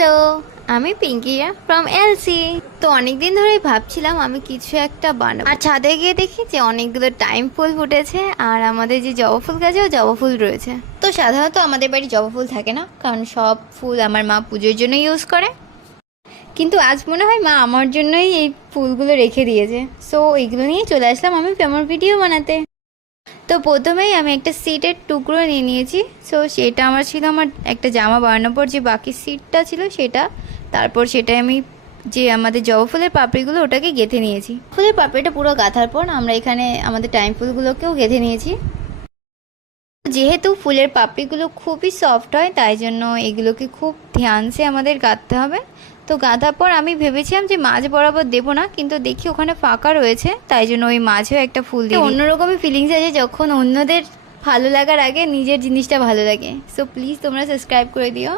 Hello, আমি পিঙ্কিয়া from LC. তো অনেকদিন ধরেই ভাবছিলাম আমি কিছু একটা বানাবো, আর ছাদে গিয়ে দেখি যে অনেকগুলো টাইম ফুল ফুটেছে, আর আমাদের যে জবা ফুল গাছেও জবা ফুল রয়েছে। তো সাধারণত আমাদের বাড়ি জবা ফুল থাকে না, কারণ সব ফুল আমার মা পুজোর জন্য ইউজ করে। কিন্তু আজ মনে হয় মা আমার জন্যই এই ফুলগুলো রেখে দিয়েছে। সো এইগুলো নিয়ে চলে আসলাম আমি আমার ভিডিও বানাতে। তো প্রথমেই আমি একটা সিটের টুকরো নিয়ে নিয়েছি। সো সেটা আমার ছিল আমার একটা জামা বানানোর পর যে বাকি সিটটা ছিল সেটা। তারপর সেটাই আমি যে আমাদের জবা ফুলের পাপড়িগুলো ওটাকে গেঁথে নিয়েছি। ফুলের পাপড়িটা পুরো গাঁথার পর আমরা এখানে আমাদের টাইম ফুলগুলোকেও গেঁথে নিয়েছি। যেহেতু ফুলের পাপড়িগুলো খুবই সফট হয়, তাই জন্য এগুলোকে খুব ধ্যানসে আমাদের গাঁথতে হবে। তো গাঁথার পর আমি ভেবেছিলাম যে মাঝ বরাবর দেবো না, কিন্তু দেখি ওখানে ফাঁকা রয়েছে, তাই জন্য ওই মাঝেও একটা ফুল দিয়ে অন্যরকমই ফিলিংস আছে যখন অন্যদের ভালো লাগার আগে নিজের জিনিসটা ভালো লাগে। সো প্লিজ তোমরা সাবস্ক্রাইব করে দিও।